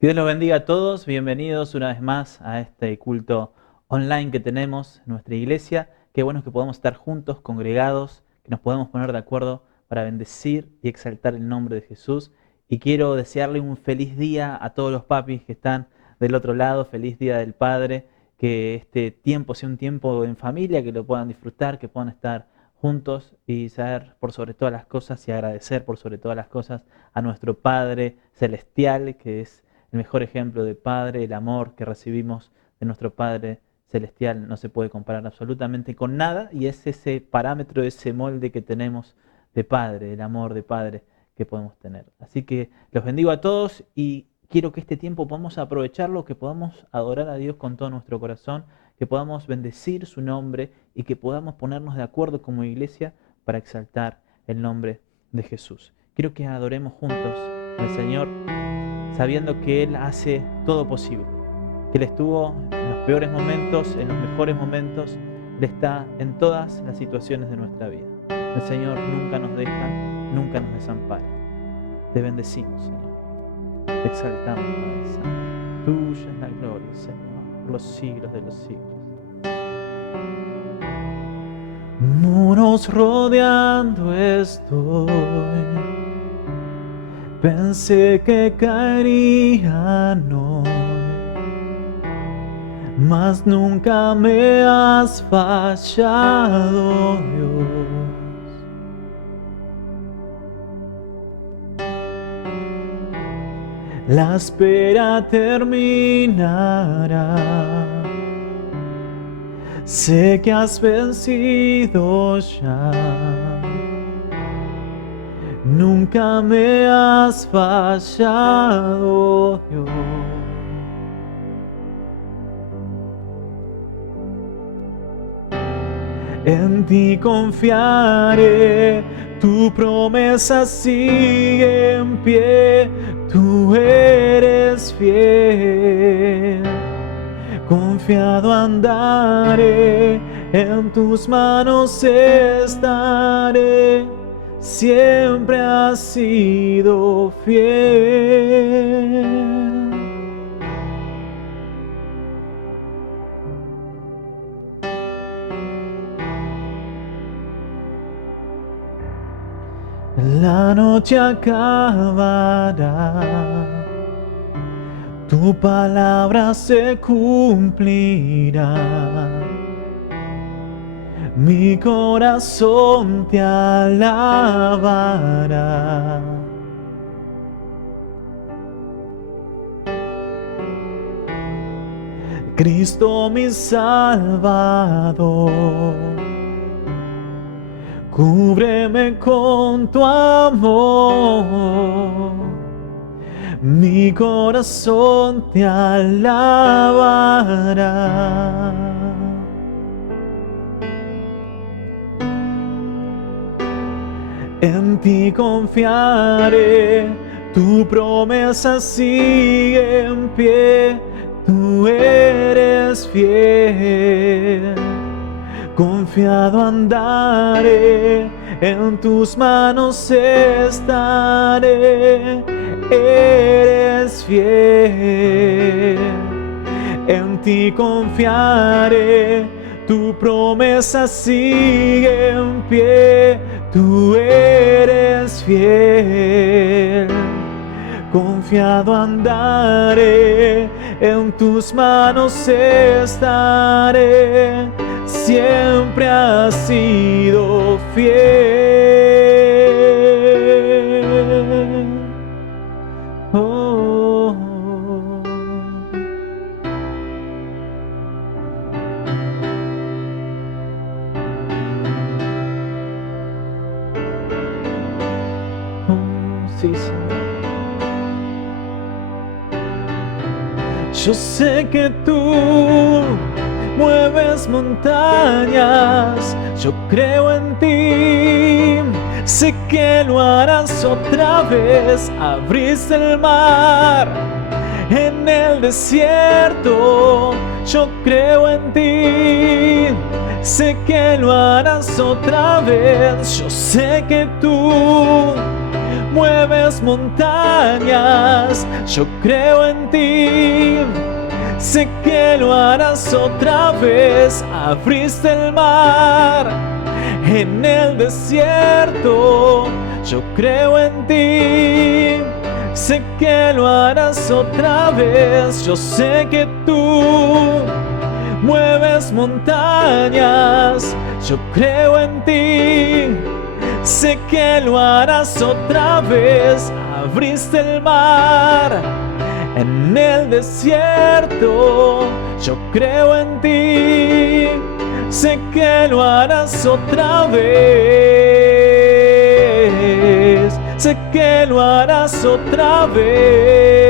Que Dios los bendiga a todos. Bienvenidos una vez más a este culto online que tenemos en nuestra iglesia. Qué bueno que podamos estar juntos, congregados, que nos podemos poner de acuerdo para bendecir y exaltar el nombre de Jesús. Y quiero desearle un feliz día a todos los papis que están del otro lado. Feliz Día del Padre. Que este tiempo sea un tiempo en familia, que lo puedan disfrutar, que puedan estar juntos y saber por sobre todas las cosas y agradecer por sobre todas las cosas a nuestro Padre Celestial, que es el mejor ejemplo de padre. El amor que recibimos de nuestro Padre Celestial no se puede comparar absolutamente con nada, y es ese parámetro, ese molde que tenemos de padre, el amor de padre que podemos tener. Así que los bendigo a todos y quiero que este tiempo podamos aprovecharlo, que podamos adorar a Dios con todo nuestro corazón, que podamos bendecir su nombre y que podamos ponernos de acuerdo como iglesia para exaltar el nombre de Jesús. Quiero que adoremos juntos al Señor, sabiendo que Él hace todo posible, que Él estuvo en los peores momentos, en los mejores momentos. Él está en todas las situaciones de nuestra vida. El Señor nunca nos deja, nunca nos desampara. Te bendecimos, Señor. Te exaltamos, Padre Santo. Tuya es la gloria, Señor, por los siglos de los siglos. Muros rodeando estoy. Pensé que caerían hoy, mas nunca me has fallado, Dios. La espera terminará. Sé que has vencido ya. Nunca me has fallado, Dios. En ti confiaré, tu promesa sigue en pie, tú eres fiel. Confiado andaré, en tus manos estaré. Siempre has sido fiel. La noche acabará, tu palabra se cumplirá. Mi corazón te alabará. Cristo mi Salvador, cúbreme con tu amor. Mi corazón te alabará. En ti confiaré, tu promesa sigue en pie, tú eres fiel. Confiado andaré, en tus manos estaré, eres fiel. En ti confiaré, tu promesa sigue en pie, tú eres fiel. Confiado andaré, en tus manos estaré. Siempre has sido fiel. Oh, sí, Señor. Yo sé que tú mueves montañas, yo creo en ti. Sé que lo harás otra vez. Abriste el mar en el desierto, yo creo en ti. Sé que lo harás otra vez. Yo sé que tú mueves montañas, yo creo en ti. Sé que lo harás otra vez, abriste el mar en el desierto, yo creo en ti. Sé que lo harás otra vez, yo sé que tú mueves montañas, yo creo en ti. Sé que lo harás otra vez, abriste el mar en el desierto, yo creo en ti. Sé que lo harás otra vez, sé que lo harás otra vez.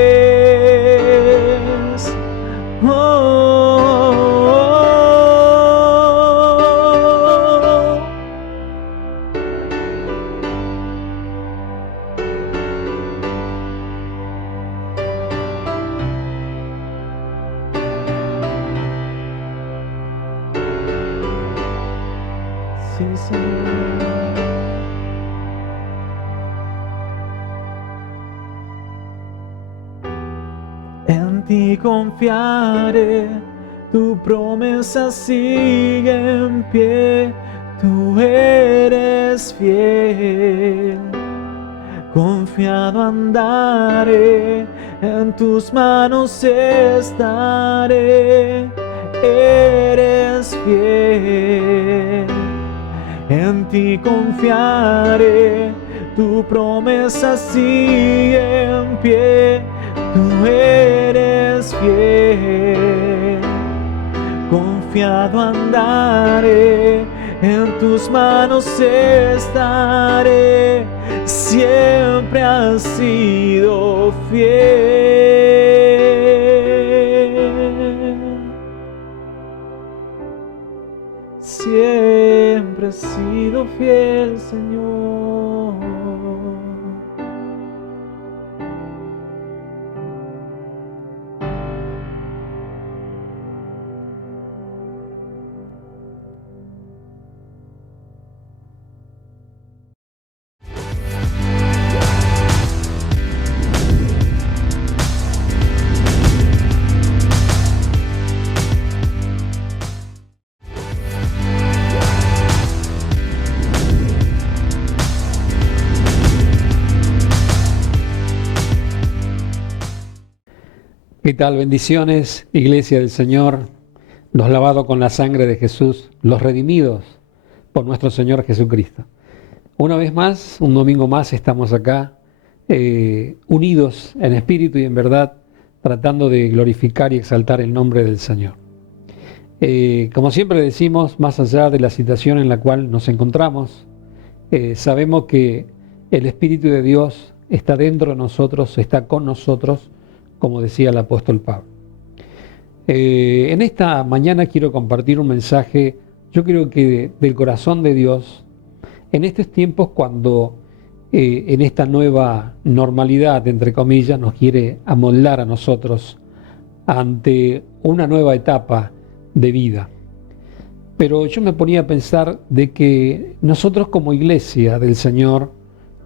Sí, Señor. En ti confiaré, tu promesa sigue en pie, tú eres fiel. Confiado andaré, en tus manos estaré, eres fiel. En ti confiaré, tu promesa sigue en pie, tú eres fiel. Confiado andaré, en tus manos estaré, siempre has sido fiel. Siempre has sido fiel, Señor. ¿Qué tal? Bendiciones, Iglesia del Señor, los lavados con la sangre de Jesús, los redimidos por nuestro Señor Jesucristo. Una vez más, un domingo más, estamos acá, unidos en espíritu y en verdad, tratando de glorificar y exaltar el nombre del Señor. Como siempre decimos, más allá de la situación en la cual nos encontramos, sabemos que el Espíritu de Dios está dentro de nosotros, está con nosotros, como decía el apóstol Pablo. En esta mañana quiero compartir un mensaje, yo creo que del corazón de Dios, en estos tiempos cuando en esta nueva normalidad, entre comillas, nos quiere amoldar a nosotros ante una nueva etapa de vida. Pero yo me ponía a pensar de que nosotros como iglesia del Señor,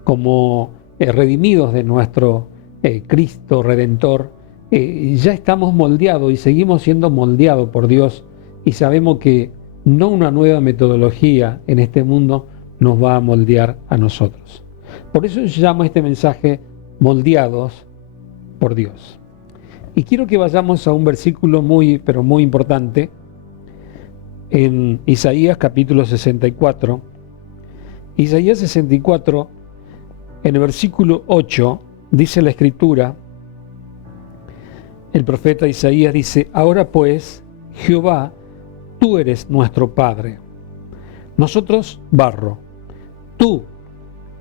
como redimidos de nuestro Cristo Redentor, ya estamos moldeados y seguimos siendo moldeados por Dios y sabemos que no una nueva metodología en este mundo nos va a moldear a nosotros. Por eso yo llamo este mensaje moldeados por Dios. Y quiero que vayamos a un versículo muy, pero muy importante en Isaías capítulo 64. Isaías 64, en el versículo 8, dice la Escritura, el profeta Isaías dice: ahora pues, Jehová, tú eres nuestro Padre, nosotros barro, tú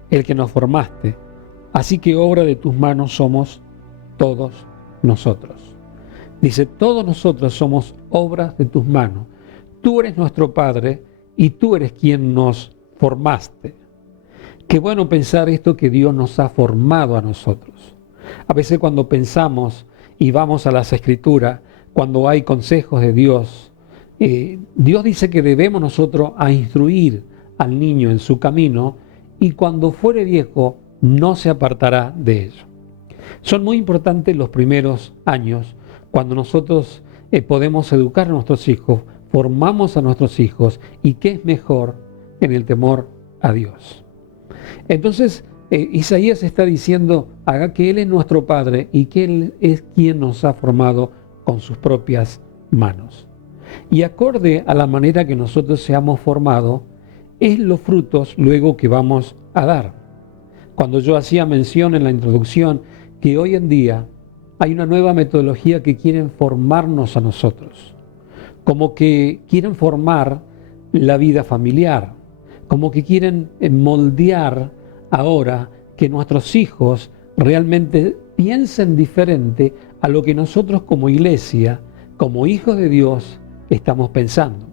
el que nos formaste, así que obra de tus manos somos todos nosotros. Dice, todos nosotros somos obras de tus manos, tú eres nuestro Padre y tú eres quien nos formaste. Qué bueno pensar esto, que Dios nos ha formado a nosotros. A veces cuando pensamos y vamos a las Escrituras, cuando hay consejos de Dios, Dios dice que debemos nosotros a instruir al niño en su camino y cuando fuere viejo no se apartará de ello. Son muy importantes los primeros años, cuando nosotros podemos educar a nuestros hijos, formamos a nuestros hijos, y qué es mejor en el temor a Dios. Entonces, Isaías está diciendo que Él es nuestro Padre y que Él es quien nos ha formado con sus propias manos. Y acorde a la manera que nosotros seamos formados, es los frutos luego que vamos a dar. Cuando yo hacía mención en la introducción que hoy en día hay una nueva metodología que quieren formarnos a nosotros, como que quieren formar la vida familiar, como que quieren moldear ahora que nuestros hijos realmente piensen diferente a lo que nosotros como iglesia, como hijos de Dios, estamos pensando.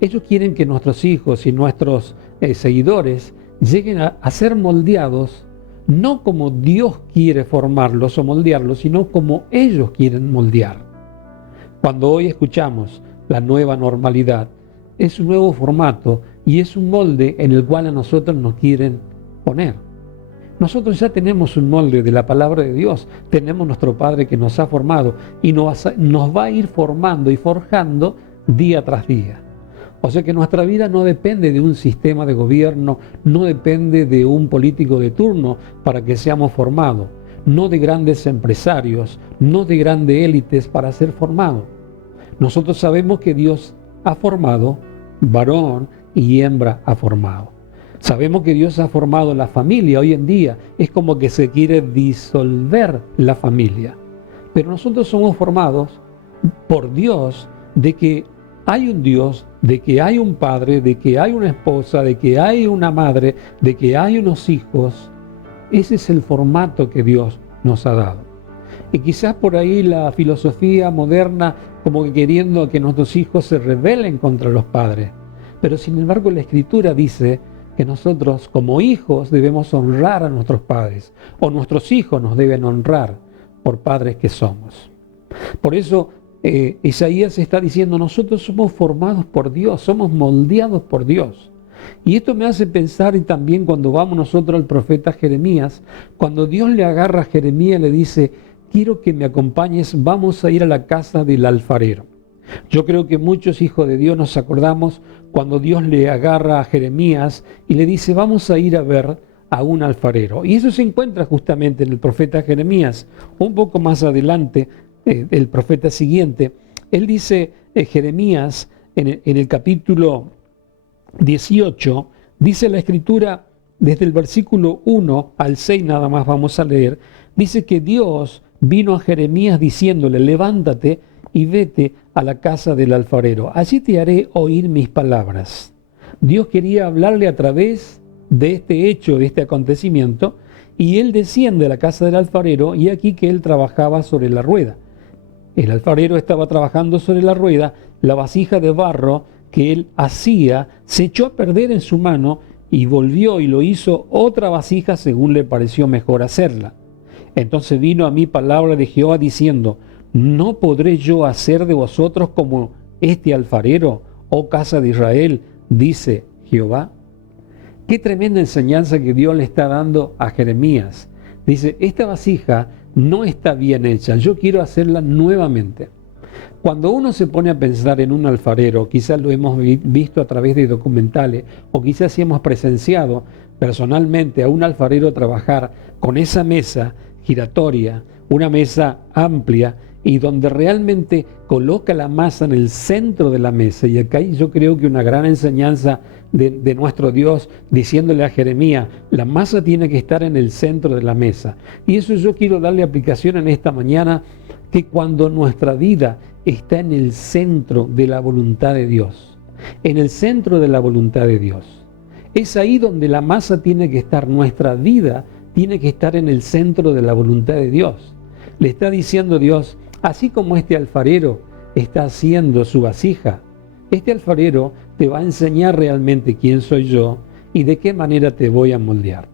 Ellos quieren que nuestros hijos y nuestros seguidores lleguen a ser moldeados no como Dios quiere formarlos o moldearlos, sino como ellos quieren moldear. Cuando hoy escuchamos la nueva normalidad, es un nuevo formato y es un molde en el cual a nosotros nos quieren poner. Nosotros ya tenemos un molde de la palabra de Dios, tenemos nuestro Padre que nos ha formado y nos va a ir formando y forjando día tras día. O sea que nuestra vida no depende de un sistema de gobierno, no depende de un político de turno para que seamos formados, no de grandes empresarios, no de grandes élites para ser formados. Nosotros sabemos que Dios ha formado, varón y hembra ha formado. Sabemos que Dios ha formado la familia. Hoy en día es como que se quiere disolver la familia. Pero nosotros somos formados por Dios, de que hay un Dios, de que hay un padre, de que hay una esposa, de que hay una madre, de que hay unos hijos. Ese es el formato que Dios nos ha dado. Y quizás por ahí la filosofía moderna como que queriendo que nuestros hijos se rebelen contra los padres. Pero sin embargo la Escritura dice que nosotros como hijos debemos honrar a nuestros padres, o nuestros hijos nos deben honrar por padres que somos. Por eso Isaías está diciendo, nosotros somos formados por Dios, somos moldeados por Dios. Y esto me hace pensar, y también cuando vamos nosotros al profeta Jeremías, cuando Dios le agarra a Jeremías y le dice, quiero que me acompañes, vamos a ir a la casa del alfarero. Yo creo que muchos hijos de Dios nos acordamos cuando Dios le agarra a Jeremías y le dice, vamos a ir a ver a un alfarero. Y eso se encuentra justamente en el profeta Jeremías. Un poco más adelante, el profeta siguiente, él dice, Jeremías, en el capítulo 18, dice la Escritura, desde el versículo 1 al 6 nada más vamos a leer, dice que Dios vino a Jeremías diciéndole, levántate y vete a la casa del alfarero. Allí te haré oír mis palabras. Dios quería hablarle a través de este hecho, de este acontecimiento, y él desciende a la casa del alfarero, y aquí que él trabajaba sobre la rueda. El alfarero estaba trabajando sobre la rueda, la vasija de barro que él hacía se echó a perder en su mano y volvió y lo hizo otra vasija según le pareció mejor hacerla. Entonces vino a mí palabra de Jehová diciendo, ¿no podré yo hacer de vosotros como este alfarero, oh casa de Israel? Dice Jehová. Qué tremenda enseñanza que Dios le está dando a Jeremías. Dice, esta vasija no está bien hecha, yo quiero hacerla nuevamente. Cuando uno se pone a pensar en un alfarero, quizás lo hemos visto a través de documentales, o quizás si hemos presenciado personalmente a un alfarero trabajar con esa mesa giratoria, una mesa amplia, y donde realmente coloca la masa en el centro de la mesa. Y acá yo creo que una gran enseñanza de nuestro Dios, diciéndole a Jeremías, la masa tiene que estar en el centro de la mesa. Y eso yo quiero darle aplicación en esta mañana, que cuando nuestra vida está en el centro de la voluntad de Dios, en el centro de la voluntad de Dios, es ahí donde la masa tiene que estar, nuestra vida tiene que estar en el centro de la voluntad de Dios. Le está diciendo Dios, así como este alfarero está haciendo su vasija, este alfarero te va a enseñar realmente quién soy yo y de qué manera te voy a moldear.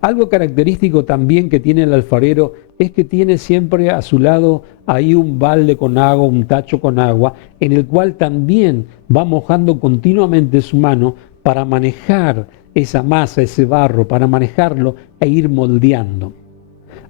Algo característico también que tiene el alfarero es que tiene siempre a su lado ahí un balde con agua, un tacho con agua, en el cual también va mojando continuamente su mano para manejar esa masa, ese barro, para manejarlo e ir moldeando.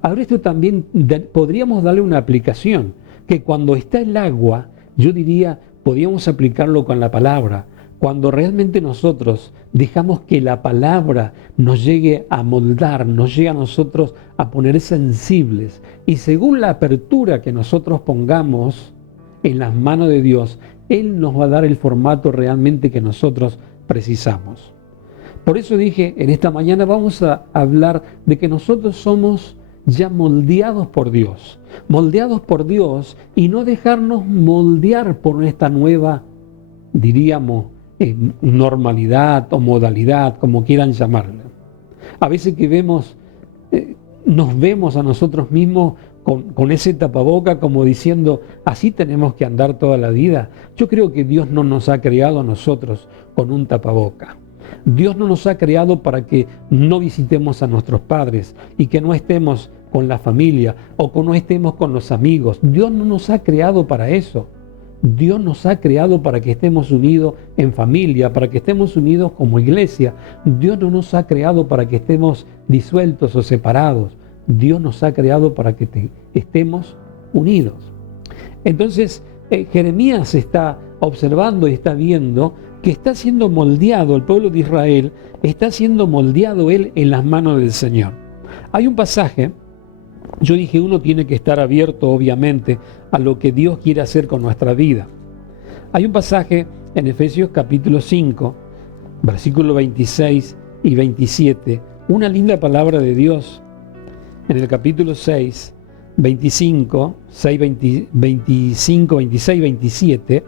Ahora esto también podríamos darle una aplicación, que cuando está el agua, yo diría, podríamos aplicarlo con la palabra. Cuando realmente nosotros dejamos que la palabra nos llegue a moldar, nos llegue a nosotros a poner sensibles, y según la apertura que nosotros pongamos en las manos de Dios, Él nos va a dar el formato realmente que nosotros precisamos. Por eso dije, en esta mañana vamos a hablar de que nosotros somos ya moldeados por Dios y no dejarnos moldear por esta nueva, diríamos, normalidad o modalidad, como quieran llamarla. A veces que nos vemos a nosotros mismos con ese tapaboca como diciendo, así tenemos que andar toda la vida. Yo creo que Dios no nos ha creado a nosotros con un tapaboca. Dios no nos ha creado para que no visitemos a nuestros padres y que no estemos con la familia o que no estemos con los amigos. Dios no nos ha creado para eso. Dios nos ha creado para que estemos unidos en familia, para que estemos unidos como iglesia. Dios no nos ha creado para que estemos disueltos o separados. Dios nos ha creado para que estemos unidos. Entonces, Jeremías está observando y está viendo que está siendo moldeado, el pueblo de Israel, está siendo moldeado él en las manos del Señor. Hay un pasaje, yo dije, uno tiene que estar abierto obviamente a lo que Dios quiere hacer con nuestra vida. Hay un pasaje en Efesios capítulo 5, versículos 26 y 27, una linda palabra de Dios. En el capítulo 6, 25, 25, 26, 27,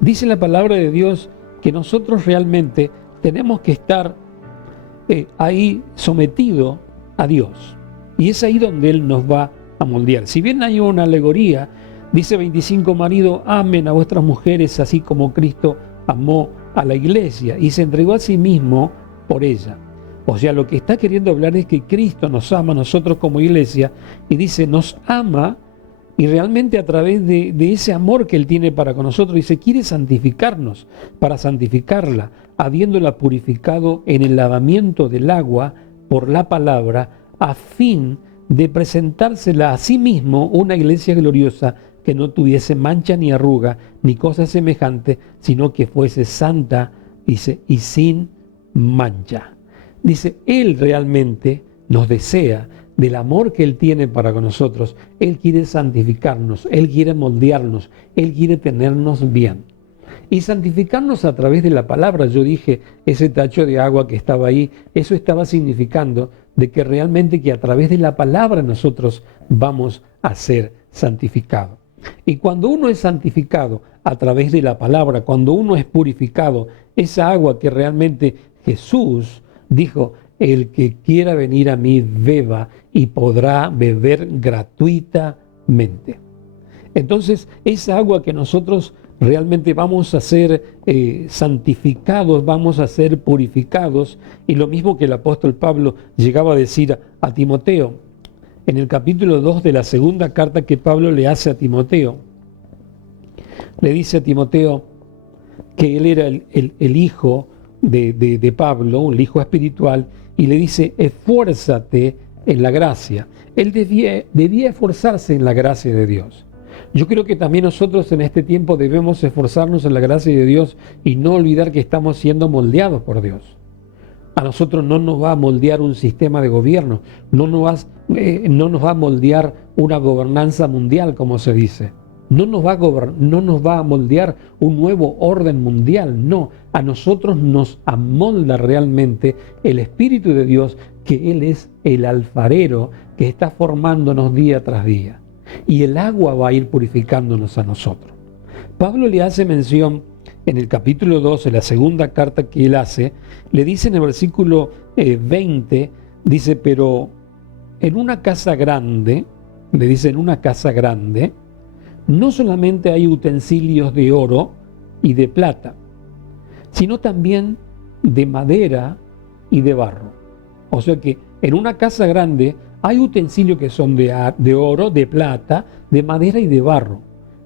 dice la palabra de Dios que nosotros realmente tenemos que estar ahí sometidos a Dios. Y es ahí donde Él nos va a moldear. Si bien hay una alegoría, dice 25, marido, amen a vuestras mujeres así como Cristo amó a la iglesia y se entregó a sí mismo por ella. O sea, lo que está queriendo hablar es que Cristo nos ama a nosotros como iglesia y dice, nos ama y realmente a través de ese amor que Él tiene para con nosotros, dice, quiere santificarnos para santificarla, habiéndola purificado en el lavamiento del agua por la palabra, a fin de presentársela a sí mismo una iglesia gloriosa que no tuviese mancha ni arruga ni cosa semejante, sino que fuese santa, dice, y sin mancha. Dice, Él realmente nos desea, del amor que Él tiene para con nosotros, Él quiere santificarnos, Él quiere moldearnos, Él quiere tenernos bien. Y santificarnos a través de la palabra, yo dije, ese tacho de agua que estaba ahí, eso estaba significando de que realmente que a través de la palabra nosotros vamos a ser santificados. Y cuando uno es santificado a través de la palabra, cuando uno es purificado, esa agua que realmente Jesús dijo, el que quiera venir a mí beba y podrá beber gratuitamente. Entonces, esa agua que nosotros realmente vamos a ser santificados, vamos a ser purificados, y lo mismo que el apóstol Pablo llegaba a decir a Timoteo, en el capítulo 2 de la segunda carta que Pablo le hace a Timoteo. Le dice a Timoteo que él era el hijo de Pablo, el hijo espiritual, y le dice, esfuérzate en la gracia. Él debía esforzarse en la gracia de Dios. Yo creo que también nosotros en este tiempo debemos esforzarnos en la gracia de Dios y no olvidar que estamos siendo moldeados por Dios. A nosotros no nos va a moldear un sistema de gobierno, no nos va a moldear una gobernanza mundial, como se dice. No nos va a moldear un nuevo orden mundial, no. A nosotros nos amolda realmente el Espíritu de Dios, que Él es el alfarero que está formándonos día tras día. Y el agua va a ir purificándonos a nosotros. Pablo le hace mención en el capítulo 2, en la segunda carta que él hace, le dice en el versículo 20, dice, pero en una casa grande, le dice, en una casa grande, no solamente hay utensilios de oro y de plata, sino también de madera y de barro. O sea que en una casa grande hay utensilios que son de oro, de plata, de madera y de barro.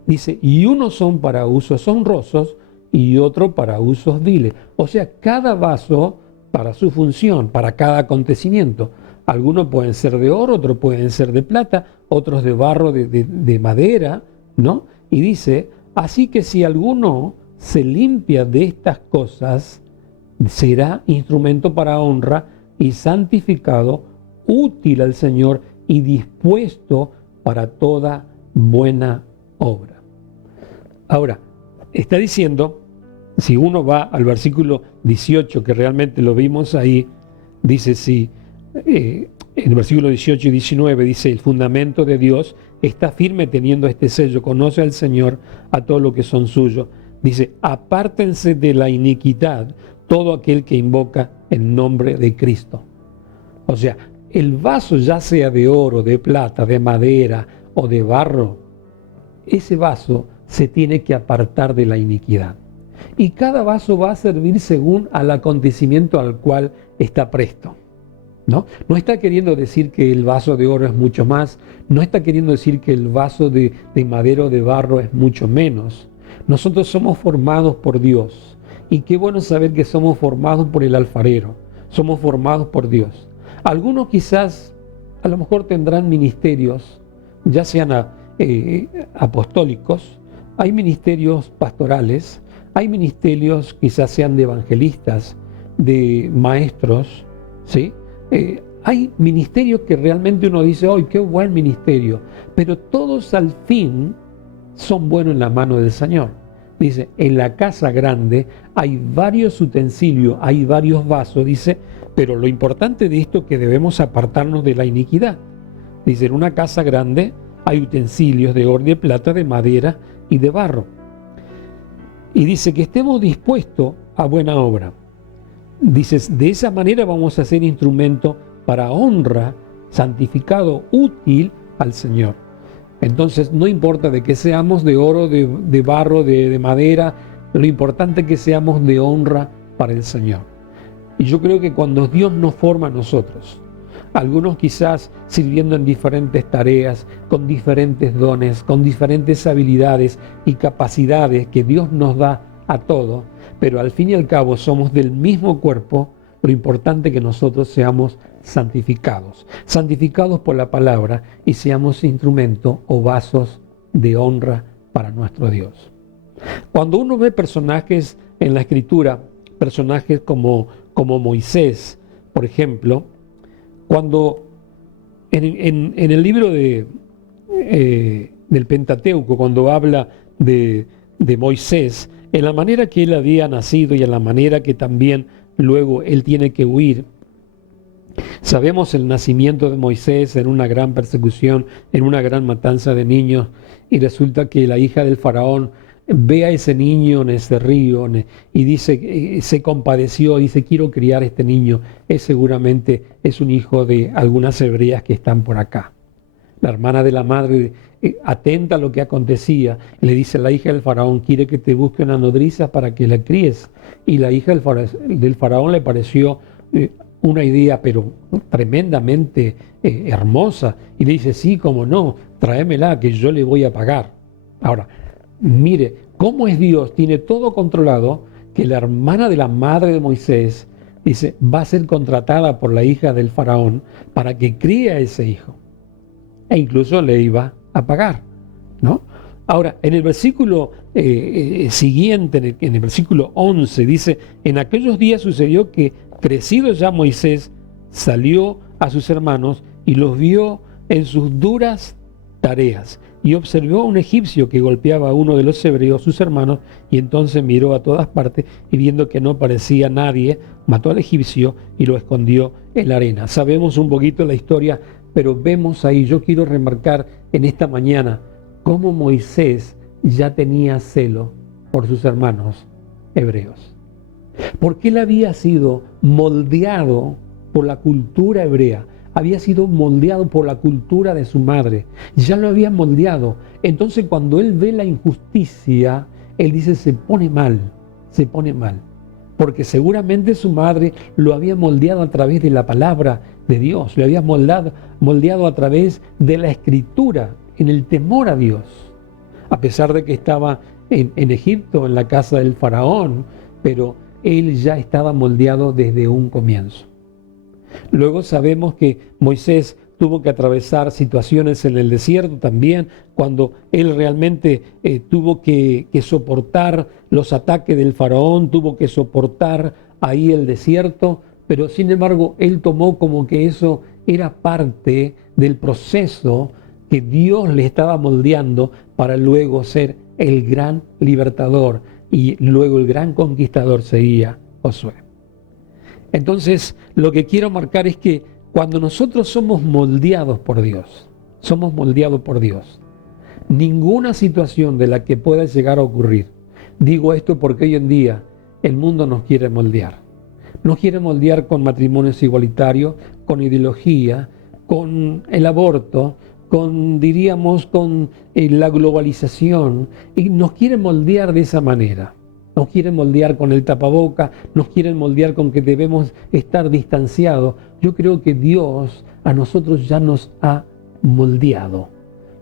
Dice, y unos son para usos honrosos y otro para usos viles. O sea, cada vaso para su función, para cada acontecimiento. Algunos pueden ser de oro, otros pueden ser de plata, otros de barro, de madera, ¿no? Y dice, así que si alguno se limpia de estas cosas, será instrumento para honra y santificado, útil al Señor y dispuesto para toda buena obra. Ahora, está diciendo, si uno va al versículo 18, que realmente lo vimos ahí, dice, en el versículo 18 y 19, dice, el fundamento de Dios está firme teniendo este sello, conoce al Señor a todo lo que son suyos. Dice, apártense de la iniquidad todo aquel que invoca el nombre de Cristo. O sea, el vaso, ya sea de oro, de plata, de madera o de barro, ese vaso se tiene que apartar de la iniquidad. Y cada vaso va a servir según al acontecimiento al cual está presto. ¿No? No está queriendo decir que el vaso de oro es mucho más, no está queriendo decir que el vaso de madera o de barro es mucho menos. Nosotros somos formados por Dios. Y qué bueno saber que somos formados por el alfarero, somos formados por Dios. Algunos quizás, a lo mejor tendrán ministerios, ya sean apostólicos, hay ministerios pastorales, hay ministerios quizás sean de evangelistas, de maestros, ¿sí? Hay ministerios que realmente uno dice, ¡ay, qué buen ministerio! Pero todos al fin son buenos en la mano del Señor. Dice, en la casa grande hay varios utensilios, hay varios vasos, dice, pero lo importante de esto es que debemos apartarnos de la iniquidad. Dice, en una casa grande hay utensilios de oro, de plata, de madera y de barro. Y dice que estemos dispuestos a buena obra. Dices, de esa manera vamos a ser instrumento para honra, santificado, útil al Señor. Entonces, no importa de que seamos de oro, de barro, de madera, lo importante es que seamos de honra para el Señor. Y yo creo que cuando Dios nos forma a nosotros, algunos quizás sirviendo en diferentes tareas, con diferentes dones, con diferentes habilidades y capacidades que Dios nos da a todos, pero al fin y al cabo somos del mismo cuerpo, lo importante es que nosotros seamos santificados por la palabra y seamos instrumentos o vasos de honra para nuestro Dios. Cuando uno ve personajes en la Escritura, personajes como Moisés, por ejemplo, cuando en el libro del Pentateuco, cuando habla de Moisés, en la manera que él había nacido y en la manera que también luego él tiene que huir, sabemos el nacimiento de Moisés en una gran persecución, en una gran matanza de niños, y resulta que la hija del faraón ve a ese niño en ese río y dice, se compadeció, dice, quiero criar a este niño, seguramente es un hijo de algunas hebreas que están por acá. La hermana de la madre, atenta a lo que acontecía, le dice, la hija del faraón quiere que te busque una nodriza para que la críes. Y la hija del faraón le pareció una idea, pero tremendamente hermosa. Y le dice, sí, cómo no, tráemela, que yo le voy a pagar. Ahora, mire, cómo es Dios, tiene todo controlado, que la hermana de la madre de Moisés, dice, va a ser contratada por la hija del faraón para que críe a ese hijo. E incluso le iba a pagar, ¿no? Ahora, en el versículo siguiente, en el versículo 11, dice, en aquellos días sucedió que, crecido ya Moisés, salió a sus hermanos y los vio en sus duras tareas. Y observó a un egipcio que golpeaba a uno de los hebreos, sus hermanos, y entonces miró a todas partes y viendo que no parecía nadie, mató al egipcio y lo escondió en la arena. Sabemos un poquito la historia, pero vemos ahí, yo quiero remarcar en esta mañana, cómo Moisés ya tenía celo por sus hermanos hebreos. Porque él había sido moldeado por la cultura hebrea, había sido moldeado por la cultura de su madre, ya lo había moldeado. Entonces cuando él ve la injusticia, él dice, se pone mal, porque seguramente su madre lo había moldeado a través de la palabra de Dios, lo había moldeado a través de la escritura, en el temor a Dios. A pesar de que estaba en Egipto, en la casa del faraón, pero él ya estaba moldeado desde un comienzo. Luego sabemos que Moisés tuvo que atravesar situaciones en el desierto también, cuando él realmente tuvo que soportar los ataques del faraón, tuvo que soportar ahí el desierto, pero sin embargo él tomó como que eso era parte del proceso que Dios le estaba moldeando para luego ser el gran libertador, y luego el gran conquistador sería Josué. Entonces, lo que quiero marcar es que cuando nosotros somos moldeados por Dios, ninguna situación de la que pueda llegar a ocurrir, digo esto porque hoy en día el mundo nos quiere moldear con matrimonios igualitarios, con ideología, con el aborto, con la globalización, y nos quieren moldear de esa manera. Nos quieren moldear con el tapaboca, nos quieren moldear con que debemos estar distanciados. Yo creo que Dios a nosotros ya nos ha moldeado.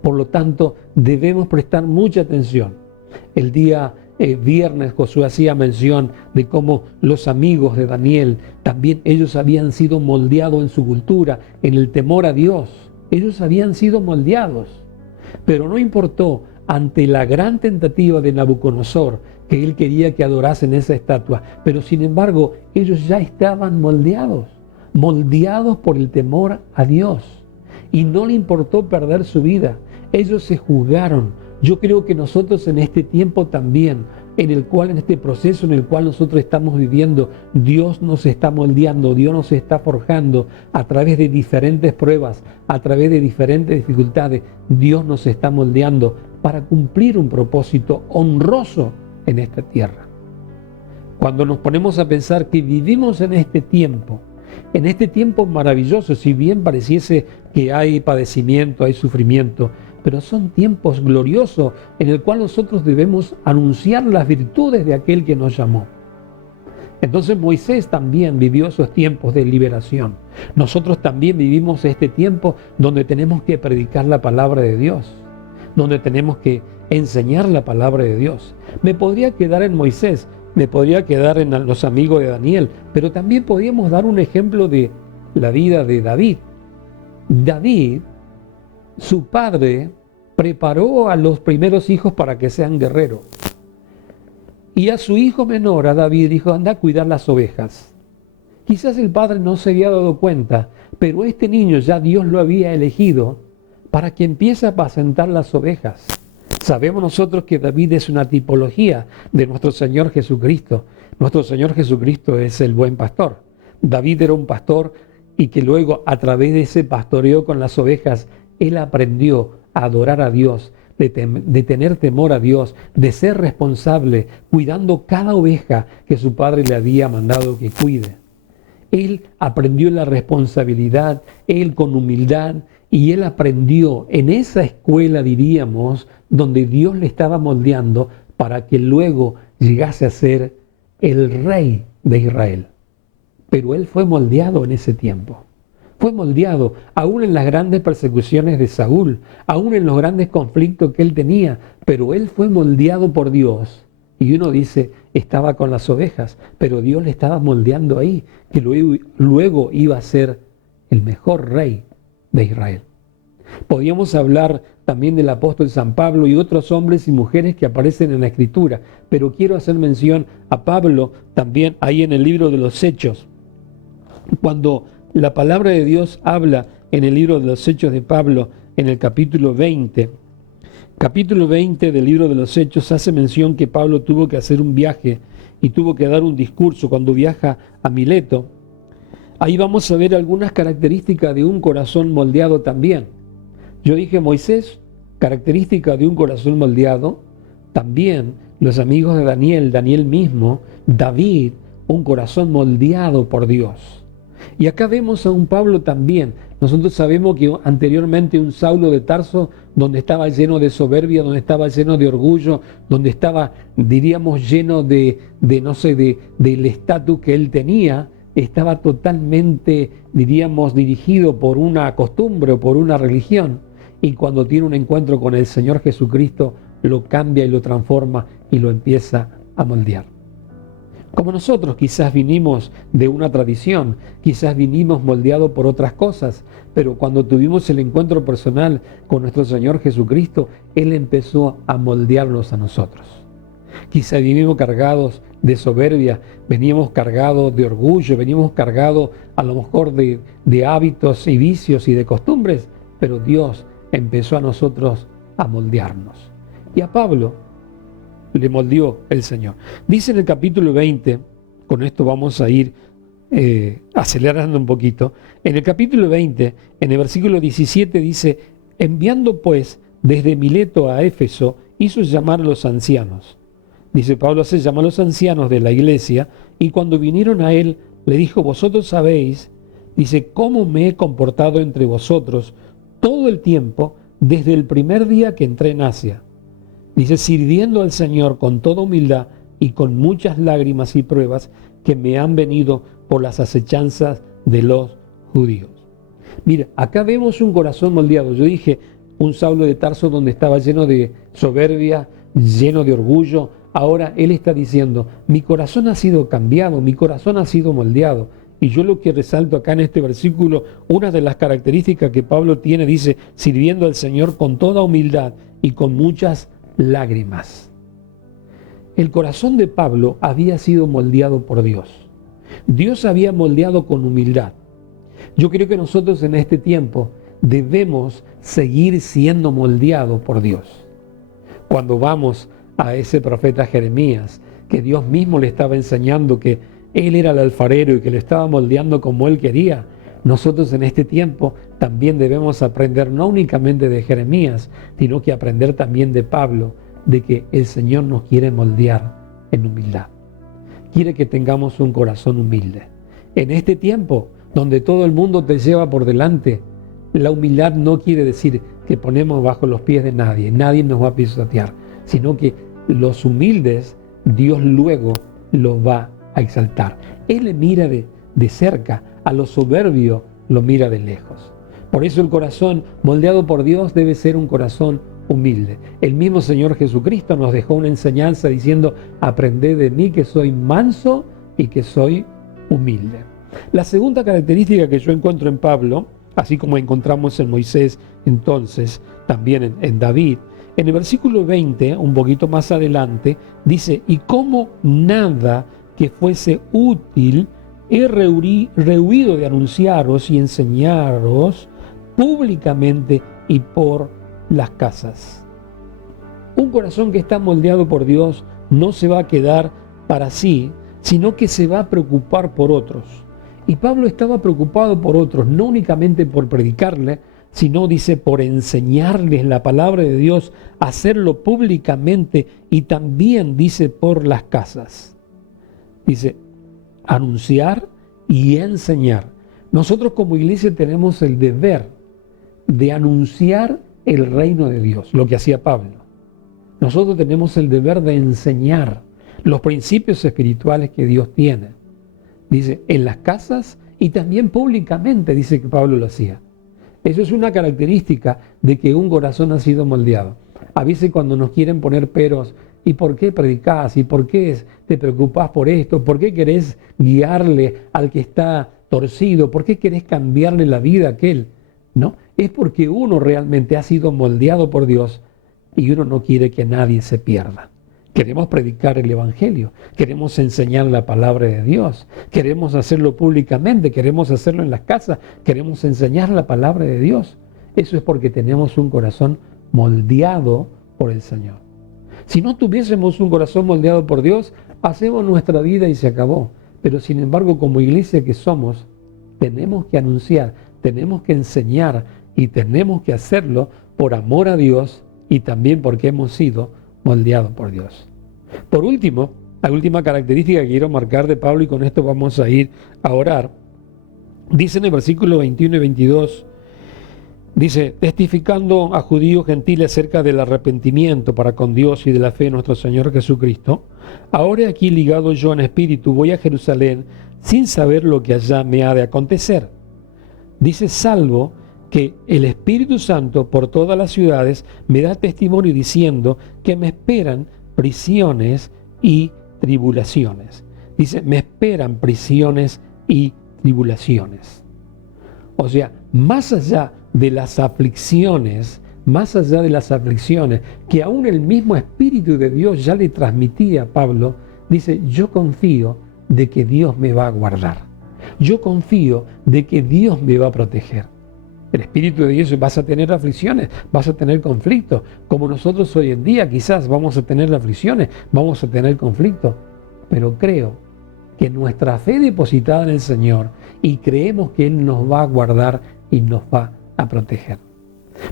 Por lo tanto, debemos prestar mucha atención. El día viernes Josué hacía mención de cómo los amigos de Daniel, también ellos habían sido moldeados en su cultura, en el temor a Dios. Ellos habían sido moldeados. Pero no importó ante la gran tentativa de Nabucodonosor, que él quería que adorasen esa estatua, pero sin embargo ellos ya estaban moldeados por el temor a Dios, y no le importó perder su vida. Ellos se jugaron. Yo creo que nosotros en este tiempo también, en este proceso en el cual nosotros estamos viviendo, Dios nos está moldeando, Dios nos está forjando a través de diferentes pruebas, a través de diferentes dificultades. Dios nos está moldeando para cumplir un propósito honroso en esta tierra. Cuando nos ponemos a pensar que vivimos en este tiempo maravilloso, si bien pareciese que hay padecimiento, hay sufrimiento, pero son tiempos gloriosos en el cual nosotros debemos anunciar las virtudes de aquel que nos llamó. Entonces Moisés también vivió esos tiempos de liberación. Nosotros también vivimos este tiempo donde tenemos que predicar la palabra de Dios, donde tenemos que enseñar la palabra de Dios. Me podría quedar en Moisés, me podría quedar en los amigos de Daniel, pero también podríamos dar un ejemplo de la vida de David. David, su padre, preparó a los primeros hijos para que sean guerreros. Y a su hijo menor, a David, dijo: anda a cuidar las ovejas. Quizás el padre no se había dado cuenta, pero este niño ya Dios lo había elegido para que empiece a apacentar las ovejas. Sabemos nosotros que David es una tipología de nuestro Señor Jesucristo. Nuestro Señor Jesucristo es el buen pastor. David era un pastor, y que luego, a través de ese pastoreo con las ovejas, él aprendió a adorar a Dios, de tener temor a Dios, de ser responsable, cuidando cada oveja que su padre le había mandado que cuide. Él aprendió la responsabilidad, él con humildad, y él aprendió en esa escuela, diríamos, donde Dios le estaba moldeando para que luego llegase a ser el rey de Israel. Pero él fue moldeado en ese tiempo. Fue moldeado aún en las grandes persecuciones de Saúl, aún en los grandes conflictos que él tenía, pero él fue moldeado por Dios. Y uno dice, estaba con las ovejas, pero Dios le estaba moldeando ahí, que luego iba a ser el mejor rey de Israel. Podríamos hablar también del apóstol San Pablo y otros hombres y mujeres que aparecen en la Escritura, pero quiero hacer mención a Pablo también ahí en el libro de los Hechos. Cuando la palabra de Dios habla en el libro de los Hechos de Pablo, en el capítulo 20 del libro de los Hechos, hace mención que Pablo tuvo que hacer un viaje y tuvo que dar un discurso cuando viaja a Mileto. Ahí vamos a ver algunas características de un corazón moldeado también. Yo dije Moisés, característica de un corazón moldeado. También los amigos de Daniel, Daniel mismo, David, un corazón moldeado por Dios. Y acá vemos a un Pablo también. Nosotros sabemos que anteriormente un Saulo de Tarso, donde estaba lleno de soberbia, donde estaba lleno de orgullo, donde estaba, diríamos, lleno del estatus que él tenía, estaba totalmente, diríamos, dirigido por una costumbre o por una religión. Y cuando tiene un encuentro con el Señor Jesucristo, lo cambia y lo transforma y lo empieza a moldear. Como nosotros quizás vinimos de una tradición, quizás vinimos moldeados por otras cosas, pero cuando tuvimos el encuentro personal con nuestro Señor Jesucristo, Él empezó a moldearnos a nosotros. Quizás vivimos cargados de soberbia, veníamos cargados de orgullo, veníamos cargados a lo mejor de hábitos y vicios y de costumbres, pero Dios empezó a nosotros a moldearnos. Y a Pablo le moldeó el Señor. Dice en el capítulo 20, con esto vamos a ir acelerando un poquito, en el capítulo 20, en el versículo 17 dice, enviando pues desde Mileto a Éfeso, hizo llamar a los ancianos. Dice Pablo, se llama a los ancianos de la iglesia, y cuando vinieron a él, le dijo, vosotros sabéis, dice, cómo me he comportado entre vosotros todo el tiempo, desde el primer día que entré en Asia. Dice, sirviendo al Señor con toda humildad y con muchas lágrimas y pruebas que me han venido por las acechanzas de los judíos. Mira, acá vemos un corazón moldeado. Yo dije, un Saulo de Tarso donde estaba lleno de soberbia, lleno de orgullo. Ahora él está diciendo, mi corazón ha sido cambiado, mi corazón ha sido moldeado. Y yo lo que resalto acá en este versículo, una de las características que Pablo tiene, dice, sirviendo al Señor con toda humildad y con muchas lágrimas. El corazón de Pablo había sido moldeado por Dios. Dios había moldeado con humildad. Yo creo que nosotros en este tiempo debemos seguir siendo moldeados por Dios. Cuando vamos a ese profeta Jeremías, que Dios mismo le estaba enseñando que Él era el alfarero y que le estaba moldeando como Él quería, nosotros en este tiempo también debemos aprender no únicamente de Jeremías, sino que aprender también de Pablo, de que el Señor nos quiere moldear en humildad. Quiere que tengamos un corazón humilde. En este tiempo, donde todo el mundo te lleva por delante, la humildad no quiere decir que ponemos bajo los pies de nadie, nadie nos va a pisotear, sino que los humildes, Dios luego los va a exaltar. Él le mira de cerca, a los soberbios lo mira de lejos. Por eso el corazón moldeado por Dios debe ser un corazón humilde. El mismo Señor Jesucristo nos dejó una enseñanza diciendo, aprended de mí que soy manso y que soy humilde. La segunda característica que yo encuentro en Pablo, así como encontramos en Moisés, entonces también en David, en el versículo 20, un poquito más adelante, dice, y como nada que fuese útil, he rehuido de anunciaros y enseñaros públicamente y por las casas. Un corazón que está moldeado por Dios no se va a quedar para sí, sino que se va a preocupar por otros. Y Pablo estaba preocupado por otros, no únicamente por predicarle, sino, dice, por enseñarles la palabra de Dios, hacerlo públicamente y también, dice, por las casas. Dice, anunciar y enseñar. Nosotros como iglesia tenemos el deber de anunciar el reino de Dios, lo que hacía Pablo. Nosotros tenemos el deber de enseñar los principios espirituales que Dios tiene. Dice, en las casas y también públicamente, dice que Pablo lo hacía. Eso es una característica de que un corazón ha sido moldeado. A veces cuando nos quieren poner peros, ¿y por qué predicás? ¿Y por qué te preocupás por esto? ¿Por qué querés guiarle al que está torcido? ¿Por qué querés cambiarle la vida a aquel? ¿No? Es porque uno realmente ha sido moldeado por Dios y uno no quiere que nadie se pierda. Queremos predicar el Evangelio, queremos enseñar la palabra de Dios, queremos hacerlo públicamente, queremos hacerlo en las casas, queremos enseñar la palabra de Dios. Eso es porque tenemos un corazón moldeado por el Señor. Si no tuviésemos un corazón moldeado por Dios, hacemos nuestra vida y se acabó. Pero sin embargo, como iglesia que somos, tenemos que anunciar, tenemos que enseñar y tenemos que hacerlo por amor a Dios y también porque hemos sido moldeados por Dios. Por último, la última característica que quiero marcar de Pablo, y con esto vamos a ir a orar, dice en el versículo 21 y 22, dice, testificando a judíos gentiles acerca del arrepentimiento para con Dios y de la fe en nuestro Señor Jesucristo, ahora aquí ligado yo en espíritu voy a Jerusalén sin saber lo que allá me ha de acontecer. Dice, salvo que el Espíritu Santo por todas las ciudades me da testimonio diciendo que me esperan prisiones y tribulaciones. Dice, me esperan prisiones y tribulaciones. O sea, más allá de las aflicciones, que aún el mismo Espíritu de Dios ya le transmitía a Pablo, dice, yo confío de que Dios me va a guardar. Yo confío de que Dios me va a proteger. El Espíritu de Dios, vas a tener aflicciones, vas a tener conflictos, como nosotros hoy en día quizás vamos a tener aflicciones, vamos a tener conflictos, pero creo que nuestra fe depositada en el Señor y creemos que Él nos va a guardar y nos va a proteger.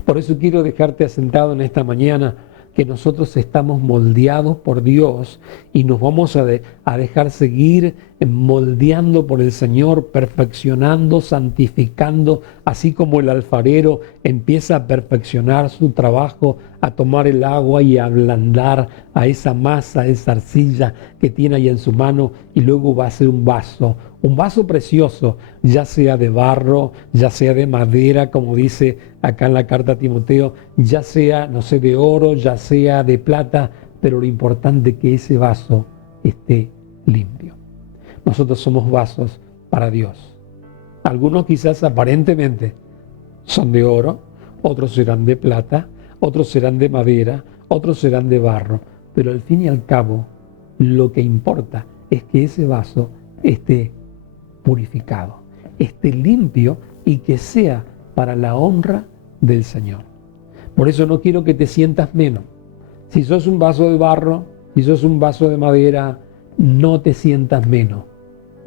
Por eso quiero dejarte asentado en esta mañana que nosotros estamos moldeados por Dios y nos vamos a dejar seguir moldeando por el Señor, perfeccionando, santificando, así como el alfarero empieza a perfeccionar su trabajo, a tomar el agua y a ablandar a esa masa, a esa arcilla que tiene ahí en su mano, y luego va a ser un vaso precioso, ya sea de barro, ya sea de madera, como dice acá en la carta a Timoteo, ya sea, no sé, de oro, ya sea de plata, pero lo importante es que ese vaso esté limpio. Nosotros somos vasos para Dios. Algunos quizás aparentemente son de oro, otros serán de plata, otros serán de madera, otros serán de barro, pero al fin y al cabo lo que importa es que ese vaso esté purificado, esté limpio y que sea para la honra del Señor. Por eso no quiero que te sientas menos. Si sos un vaso de barro, si sos un vaso de madera, no te sientas menos.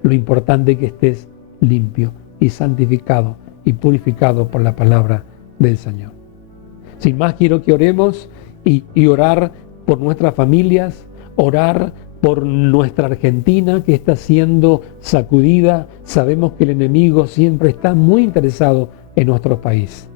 Lo importante es que estés limpio y santificado y purificado por la palabra del Señor. Sin más, quiero que oremos y orar por nuestras familias, orar por nuestra Argentina que está siendo sacudida. Sabemos que el enemigo siempre está muy interesado en nuestro país.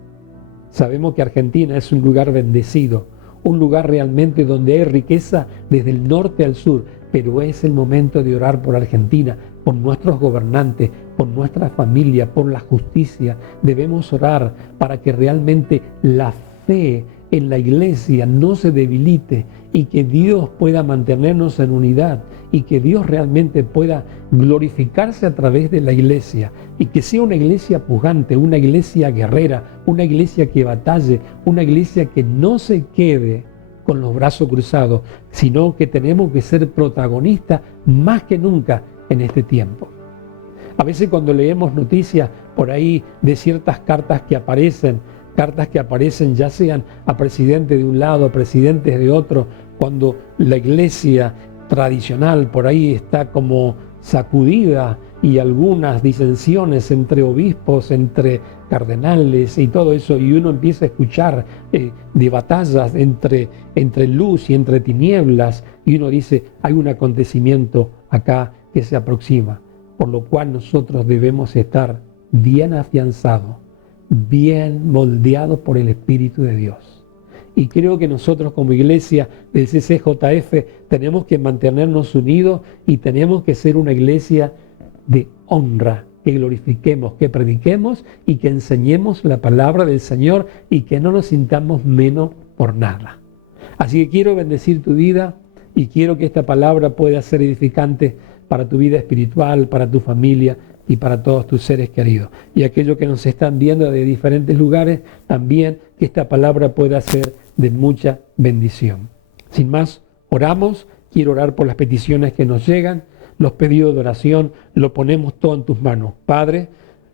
Sabemos que Argentina es un lugar bendecido, un lugar realmente donde hay riqueza desde el norte al sur, pero es el momento de orar por Argentina, por nuestros gobernantes, por nuestra familia, por la justicia. Debemos orar para que realmente la fe en la iglesia no se debilite y que Dios pueda mantenernos en unidad y que Dios realmente pueda glorificarse a través de la iglesia y que sea una iglesia pujante, una iglesia guerrera, una iglesia que batalle, una iglesia que no se quede con los brazos cruzados, sino que tenemos que ser protagonistas más que nunca en este tiempo. A veces cuando leemos noticias por ahí de ciertas cartas que aparecen ya sean a presidentes de un lado, a presidentes de otro, cuando la iglesia tradicional por ahí está como sacudida y algunas disensiones entre obispos, entre cardenales y todo eso, y uno empieza a escuchar de batallas entre luz y entre tinieblas, y uno dice, hay un acontecimiento acá que se aproxima, por lo cual nosotros debemos estar bien afianzados, bien moldeados por el Espíritu de Dios. Y creo que nosotros como iglesia del CCJF tenemos que mantenernos unidos y tenemos que ser una iglesia de honra, que glorifiquemos, que prediquemos y que enseñemos la palabra del Señor y que no nos sintamos menos por nada. Así que quiero bendecir tu vida y quiero que esta palabra pueda ser edificante para tu vida espiritual, para tu familia y para todos tus seres queridos. Y aquellos que nos están viendo de diferentes lugares, también que esta palabra pueda ser de mucha bendición. Sin más, oramos. Quiero orar por las peticiones que nos llegan, los pedidos de oración, lo ponemos todo en tus manos. Padre,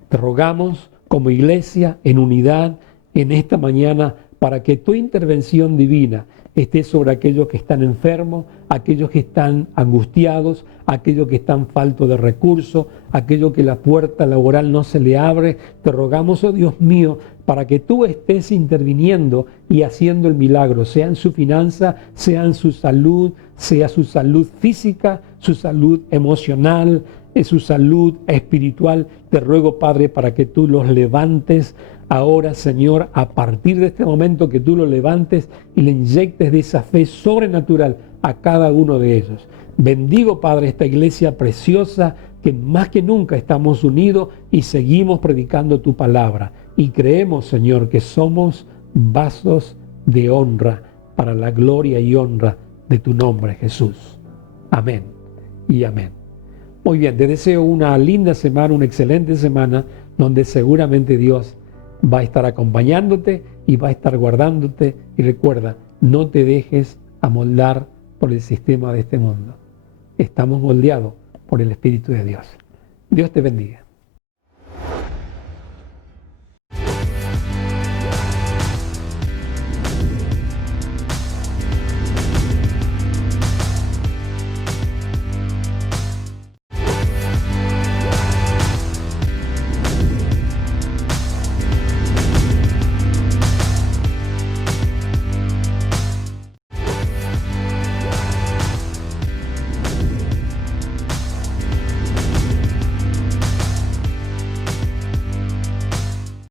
te rogamos como iglesia en unidad en esta mañana para que tu intervención divina esté sobre aquellos que están enfermos, aquellos que están angustiados, aquellos que están faltos de recursos, aquellos que la puerta laboral no se le abre. Te rogamos, oh Dios mío, para que tú estés interviniendo y haciendo el milagro, sea en su finanza, sea en su salud, sea su salud física, su salud emocional, su salud espiritual. Te ruego, Padre, para que tú los levantes ahora, Señor, a partir de este momento, que tú los levantes y le inyectes de esa fe sobrenatural a cada uno de ellos. Bendigo, Padre, esta iglesia preciosa, que más que nunca estamos unidos y seguimos predicando tu palabra. Y creemos, Señor, que somos vasos de honra para la gloria y honra de tu nombre, Jesús. Amén y amén. Muy bien, te deseo una linda semana, una excelente semana, donde seguramente Dios va a estar acompañándote y va a estar guardándote. Y recuerda, no te dejes amoldar por el sistema de este mundo. Estamos moldeados por el Espíritu de Dios. Dios te bendiga.